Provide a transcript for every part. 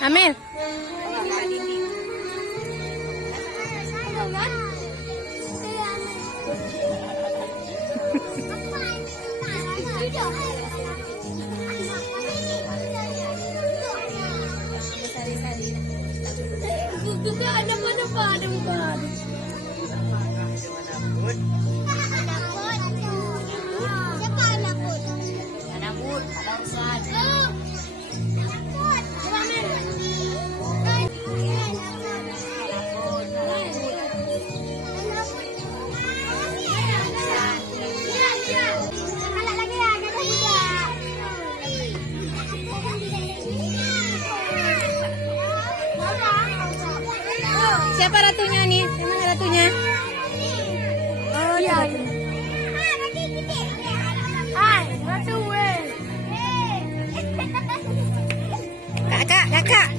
Amir. Siapa ratunya nih? Mana ratunya? Oh, iya. Hai, ratu weh. Kakak.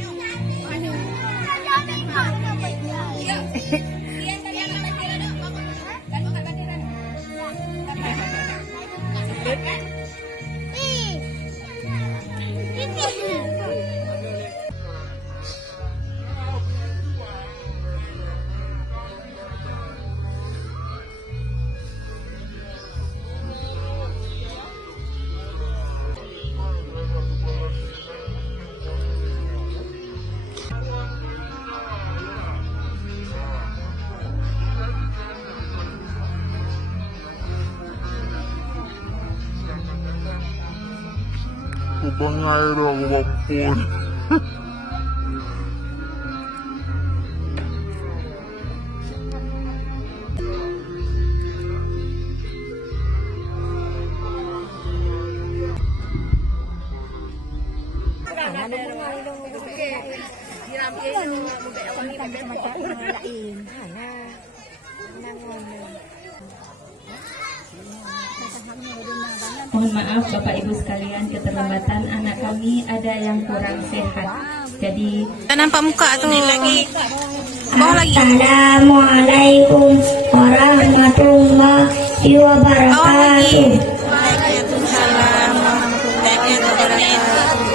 Lubang air aku wapun. Mohon maaf Bapak Ibu sekalian, keterlambatan anak kami ada yang kurang sehat. Jadi Tak nampak muka tu. Bawah lagi. Assalamualaikum warahmatullahi wabarakatuh. Waalaikumsalam warahmatullahi wabarakatuh.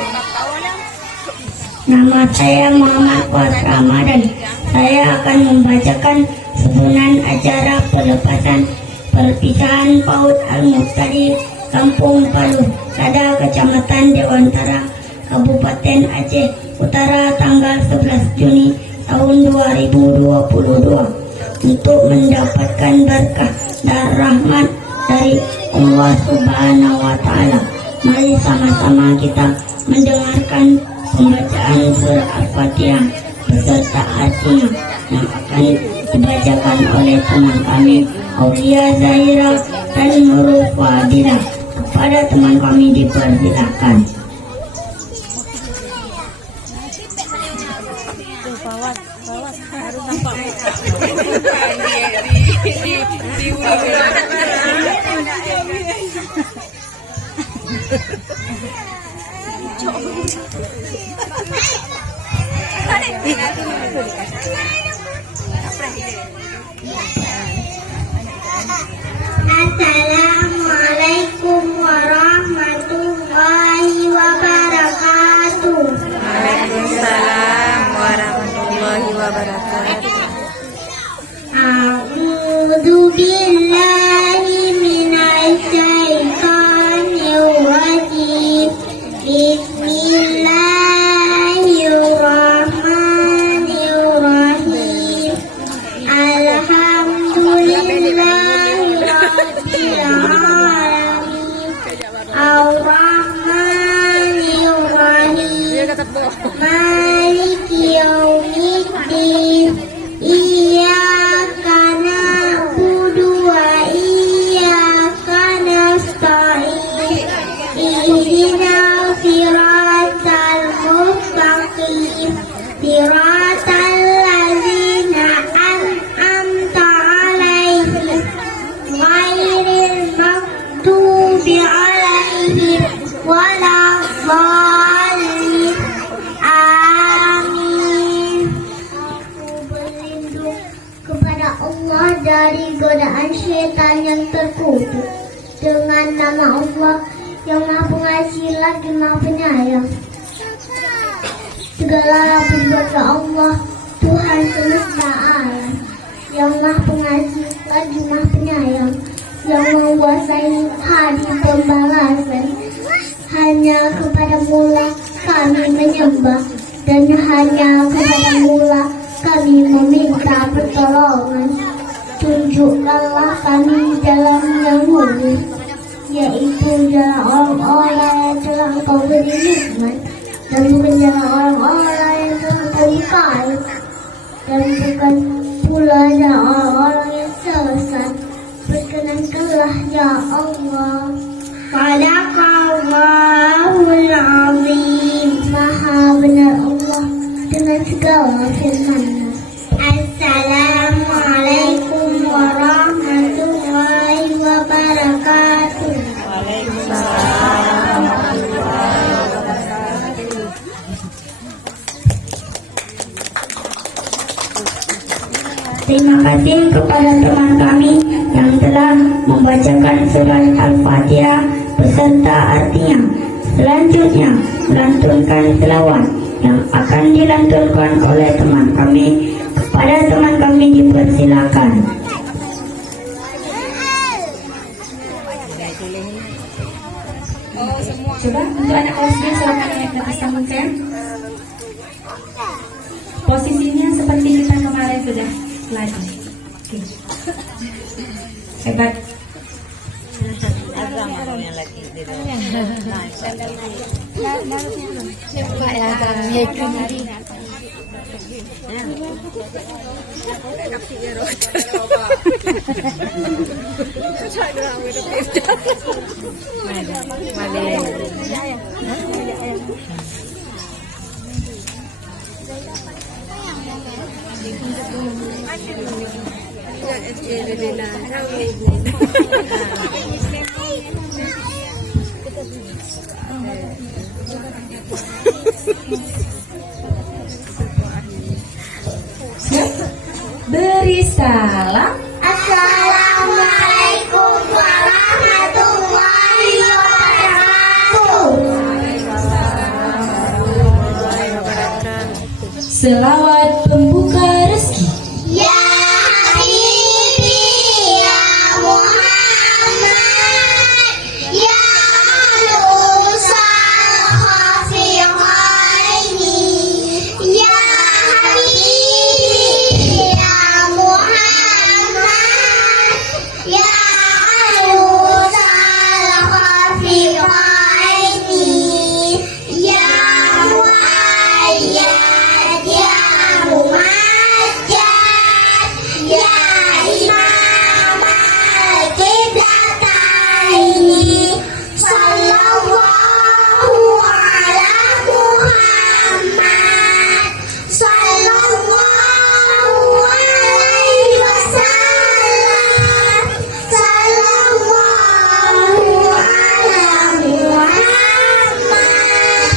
Nama saya Muhammad Fuad Ramadan. Saya akan membacakan susunan acara pelepasan perpisahan PAUD Al-Muftadi Kampung Palu, Sada, Kecamatan Dewantara, Kabupaten Aceh Utara, tanggal 11 Juni tahun 2022, untuk mendapatkan berkah dan rahmat dari Allah Subhanahu wa Ta'ala. Mari sama-sama kita mendengarkan pembacaan surah Al-Fatihah beserta artinya yang akan dibacakan oleh teman kami Aulia Zahira dan Nurul Fadilah. Kepada teman kami dipersilakan. Assalamualaikum warahmatullahi wabarakatuh. Waalaikumsalam warahmatullahi wabarakatuh. A'udzu billahi minasy syaithanir rajim. Bismillahirrahmanirrahim. Alhamdulillahirabbil alamin. Ar-Rahmanir-Rahim. Maliki yaumiddin. Iyyaka na'budu wa iyyaka nasta'in. Ihdinas siratal mustaqim. Siratal ladzina an'amta 'alaihim ghairil maghdubi 'alaihim waladdallin. Amin. Aku berlindung kepada Allah dari godaan syaitan yang terkutuk, dengan nama Allah yang Maha Pengasih lagi Maha Penyayang. Segala puji Allah, Tuhan semesta alam, yang maha pengasih lagi maha penyayang, yang menguasai hari pembalasan. Hanya kepadamu lah kami menyembah, dan hanya kepadamu lah kami meminta pertolongan. Tunjukkanlah kami jalan yang lurus, yaitu jalan orang-orang yang telah Engkau beri nikmat, dan bukan jalan orang-orang yang telah Engkau bukai, dan bukan pula jalan orang-orang yang sesat. Perkenankanlah ya Allah. Sadaqallahul azim. Maha benar Allah dengan segala firman-Nya. Assalamualaikum warahmatullahi wabarakatuh. Terima kasih kepada teman kami yang telah membacakan surat Al-Fatihah beserta artinya. Selanjutnya, melantunkan selawat yang akan dilantunkan oleh teman kami. Kepada teman kami dipersilakan. Coba untuk anak kelasnya silakan naik ke atas tangan saya. Posisinya seperti kita kemarin sudah lagi. Oke. Hebat. Beri salam. Assalamualaikum warahmatullahi wabarakatuh. Selawat pembuka rezeki. Ya Habibi, ya Muhammad, ya Nusal Khafiqaini, ya Habibi, ya Muhammad, ya Nusal Khafiqaini, ya Muayyad, ya Mumajjad, ya Imam al-Qiblataini, sallallahu ala Muhammad, sallallahu alaihi wasallam, sallallahu ala Muhammad,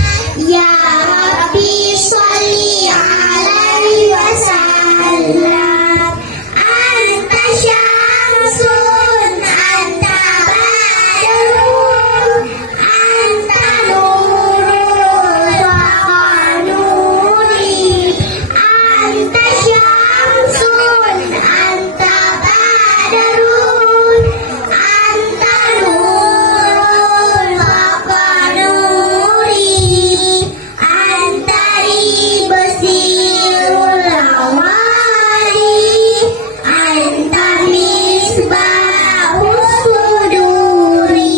ya Rabbi sholli alaihi wasallam. Anta syamsun, anta badrun, anta nurul faqanuri, anta syamsun, anta badrun, anta nurul faqanuri, anta ribasirul awali, anta misbahus suduri,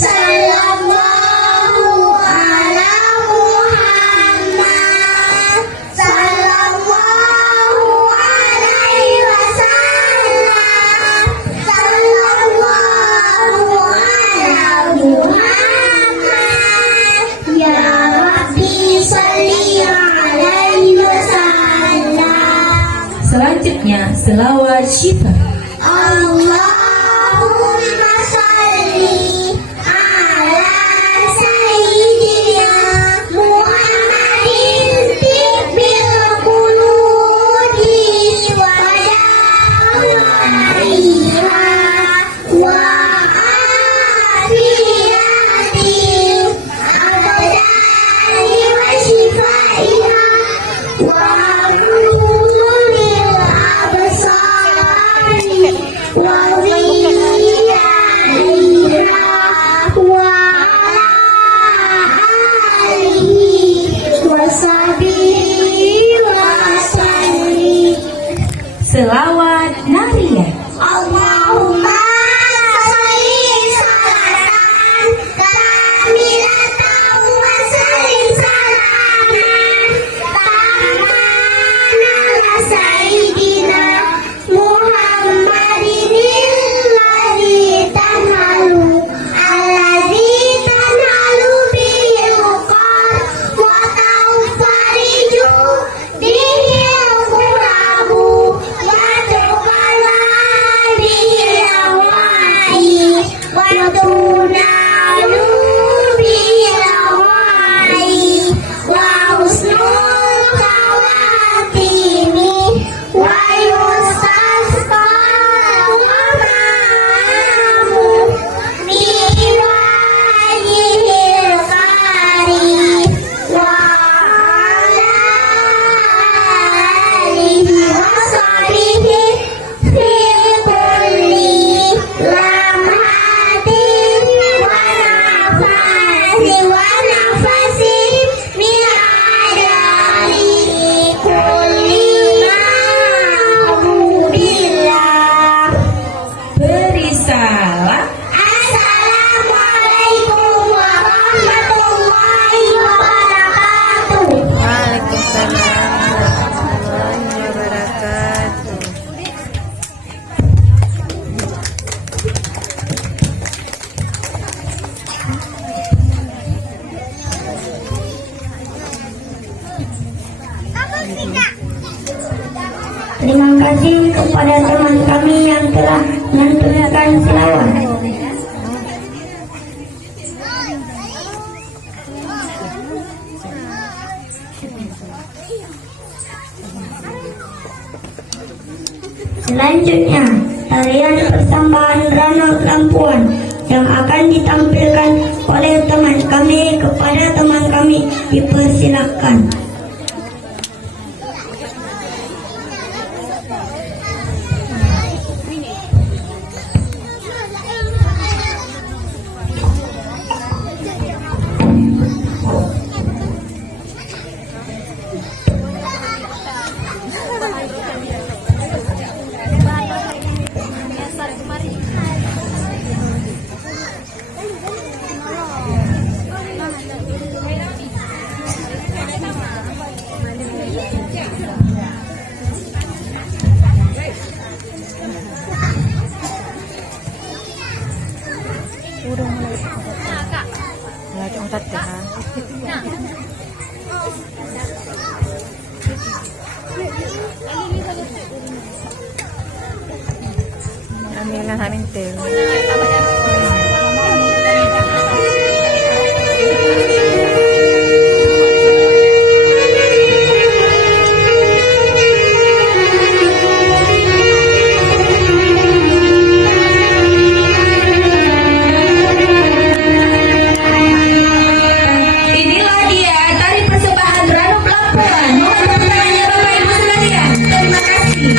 sallallahu ala Muhammad, sallallahu alaihi wasallam, sallallahu ala Muhammad, ya Rabbi sholli alaihi wasallam. Selanjutnya selawat syifa. Allahumma sholli ala sayyidina Muhammadin tibbil qulubi wa dawaiha wa afiyati abdani wa shifaiha Terima kasih kepada teman kami yang telah melantunkan selawat. Selanjutnya, tarian persembahan Ranau Lampuan yang akan ditampilkan oleh teman kami. Kepada teman kami dipersilakan. Mulai ungkat ya. Ambil lang namin tel. Inilah dia tari persembahan Ranau Lampuan. Mohon tepuk tangannya Bapak Ibu sekalian. Terima kasih.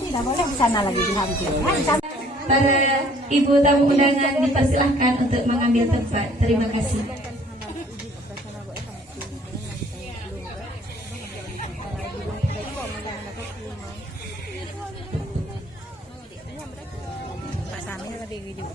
Tidak boleh di sana lagi diambil. Para ibu tamu undangan dipersilahkan untuk mengambil tempat. Terima kasih. Pasamnya lebih video.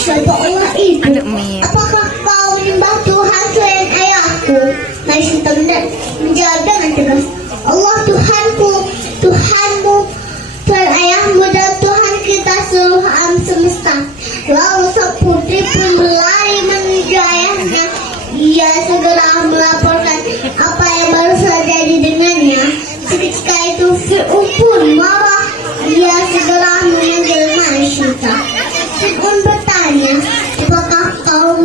Siapa Allah itu? Anak mie. Apakah kau menyembah Tuhan selain ayahku? Masih tidak menjawab dengan tegas. Allah Tuhanku, Tuhanmu, Tuhan ayahmu dan Tuhan kita seluruh alam semesta. Lalu sang putri pun berlari menuju ayahnya. Ia segera melaporkan apa yang baru terjadi dengannya. Seketika itu Fir'aun pun marah. Ia segera memanggil Masyita. Fir'aun bertanya, apakah kau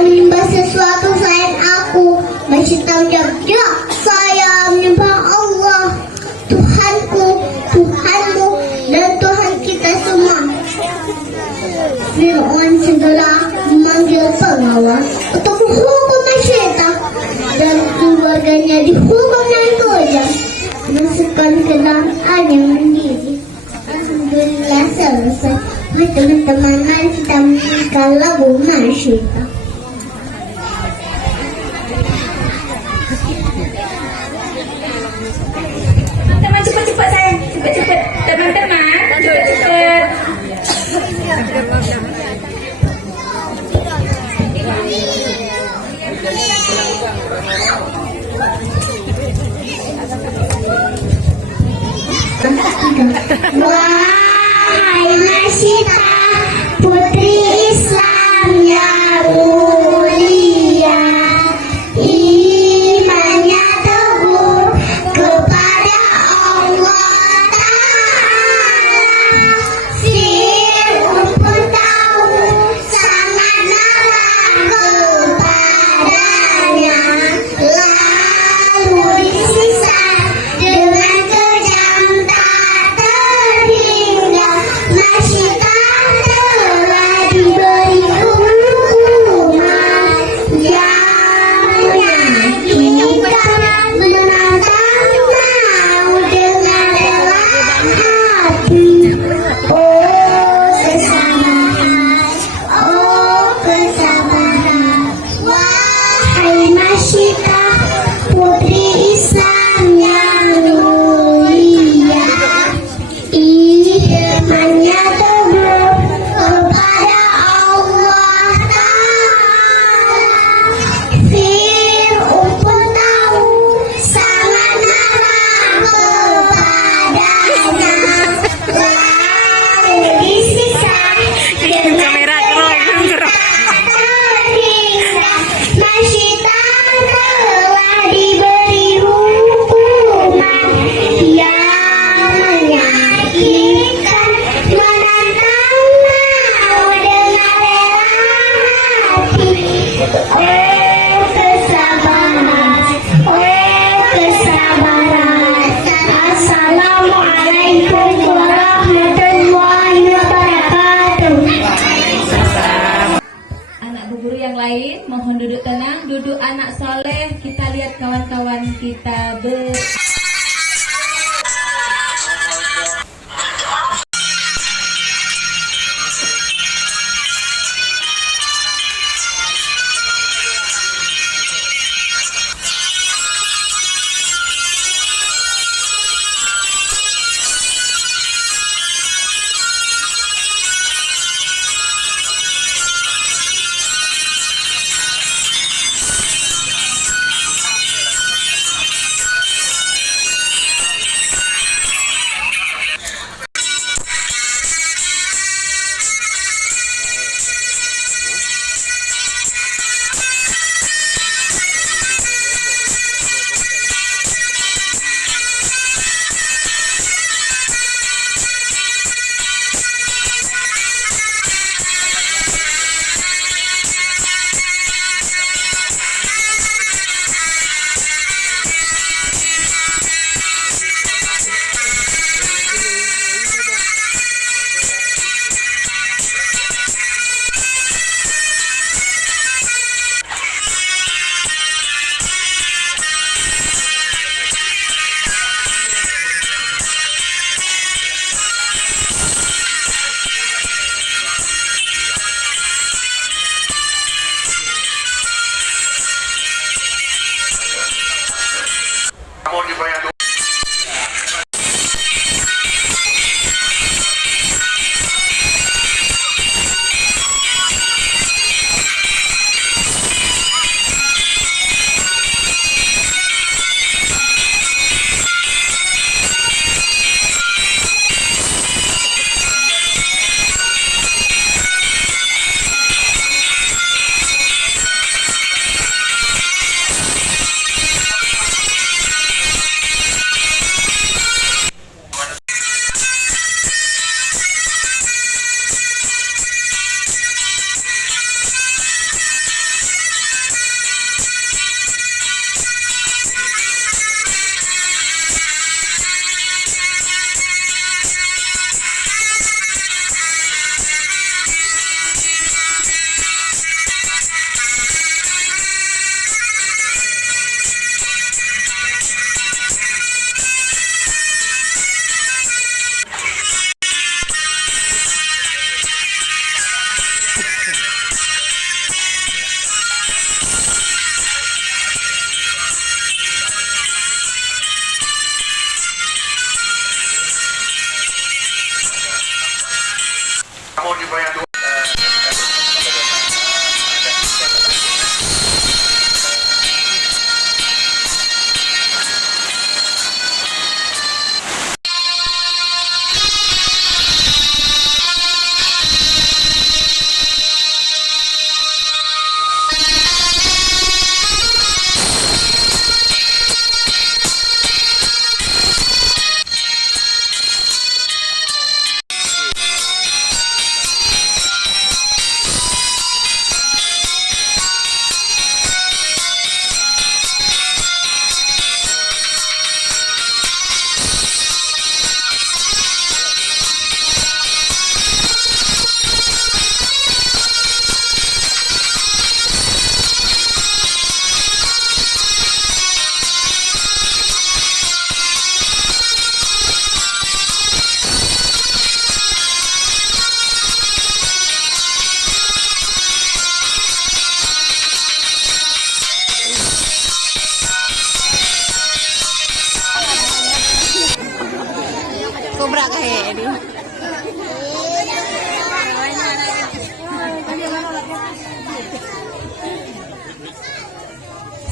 menyembah sesuatu selain aku? Masyita menjawab, ya, saya menyembah Allah, Tuhanku, Tuhanmu, dan Tuhan kita semua. Fir'aun segera memanggil pengawal untuk menghukum Masyita dan keluarganya dihukum dengan kejam, masukkan ke dalam air yang mendidih. Alhamdulillah selesai. Hai teman-teman, mari kita menyanyikan lagu Masyita. Teman-teman cepat-cepat sayang, cepat-cepat. Teman-teman cepat-cepat. Wahai Masyita, putri Islam yang mulia, imannya teguh kepada Allah Ta'ala. Fir'aun pun tahu sangat marah kepadanya, lalu disiksa dengan kejam tak terhingga. Masyita telah diberi hukuman yang menyakitkan, menantang maut dengan rela hati. Oh kesabaran, oh kesabaran, wahai Masyita, putri Islam yang mulia, imannya teguh kepada Allah Ta'ala. Fir'aun pun tahu sangat marah kepadanya, lalu disiksa dengan terhingga. Masyita telah diberi hukuman yang menyakitkan, menantang maut dengan rela hati. Oh kesabaran, oh kesabaran. Assalamualaikum warahmatullahi wabarakatuh. Anak bu guru yang lain mohon duduk tenang, duduk anak soleh. Kita lihat kawan-kawan kita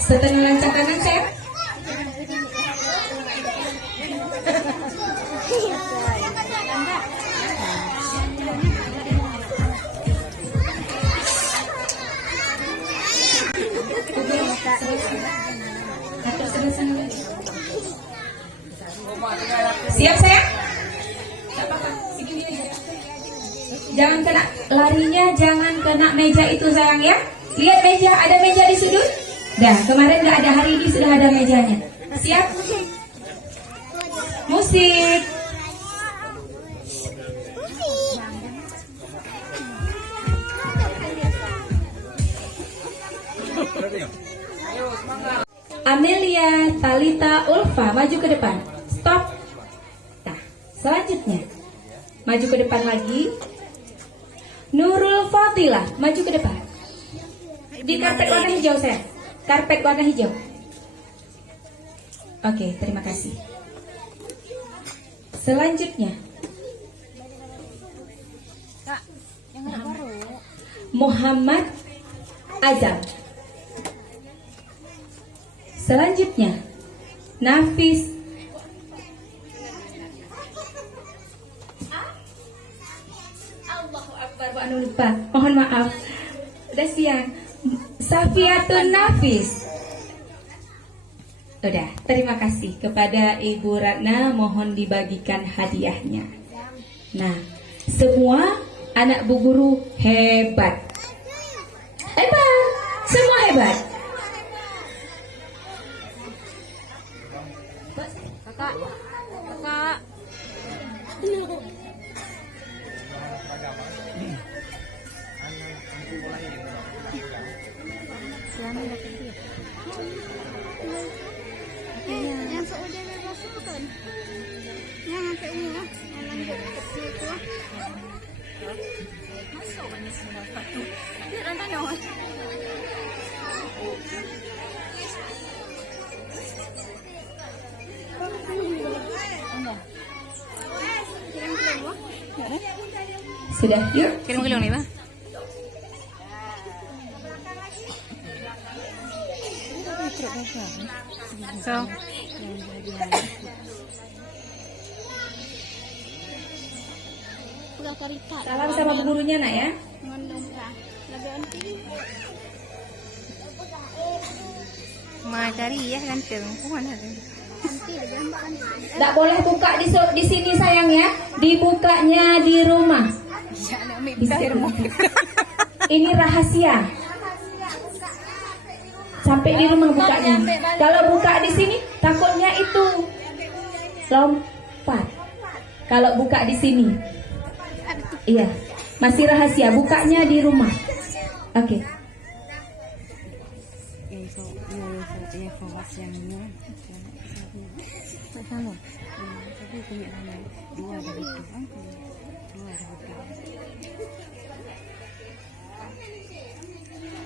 Setengah lancang kanan saya. Siap sayang? Jangan kena larinya, jangan kena meja itu sayang ya. Lihat meja, ada meja di sudut. Dah, kemarin nggak ada, hari ini sudah ada mejanya. Siap? Musik. Amelia Talita Ulfa maju ke depan. Stop. Nah, selanjutnya maju ke depan lagi. Nurul Fatilah maju ke depan. Di karpet warna hijau saya. Karpet warna hijau. Oke, terima kasih. Selanjutnya Muhammad Azam. Selanjutnya Nafis Allahu Akbar, Pak lupa. Mohon maaf. Udah siang. Safiatun Nafis. Udah, terima kasih kepada Ibu Ratna, mohon dibagikan hadiahnya. Nah, semua anak Bu Guru hebat. Hebat. Semua hebat. Kakak. Selama dapat dia. Yang seudahnya masuk kan? Yang sampai umur lah. Yang kecil tu. Masuk ni semua dapat tu. Dia orang tanya. Sudah, yuk. Kirim gelung ni, Bang. So, salam sama Bu Gurunya nak ya. cari ya ganteng. Tidak boleh buka di sini sayang ya. Dibukanya di rumah. Ini rahasia. Sampai di rumah bukanya. Kalau buka di sini takutnya itu lompat. Kalau buka di sini, iya, masih rahasia. Bukanya di rumah. Oke.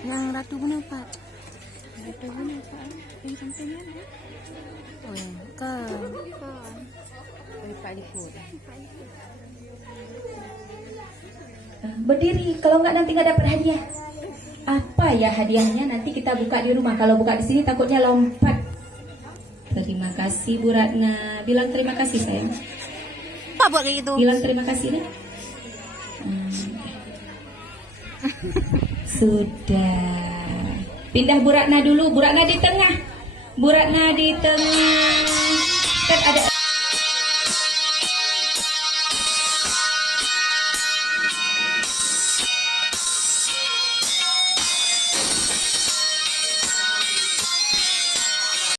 Yang Ratu Gunung Pak. Ratu Gunung Pak. Yang sampingnya ada. Oh yang ke. Pak Liput. Berdiri. Kalau nggak nanti nggak dapat hadiah. Apa ya hadiahnya? Nanti kita buka di rumah. Kalau buka di sini takutnya lompat. Terima kasih Bu Ratna. Bilang terima kasih sayang. Apa buat kayak gitu? Bilang terima kasih deh. Sudah. Pindah Bu Ratna dulu. Bu Ratna di tengah. Bu Ratna di tengah. Kan ada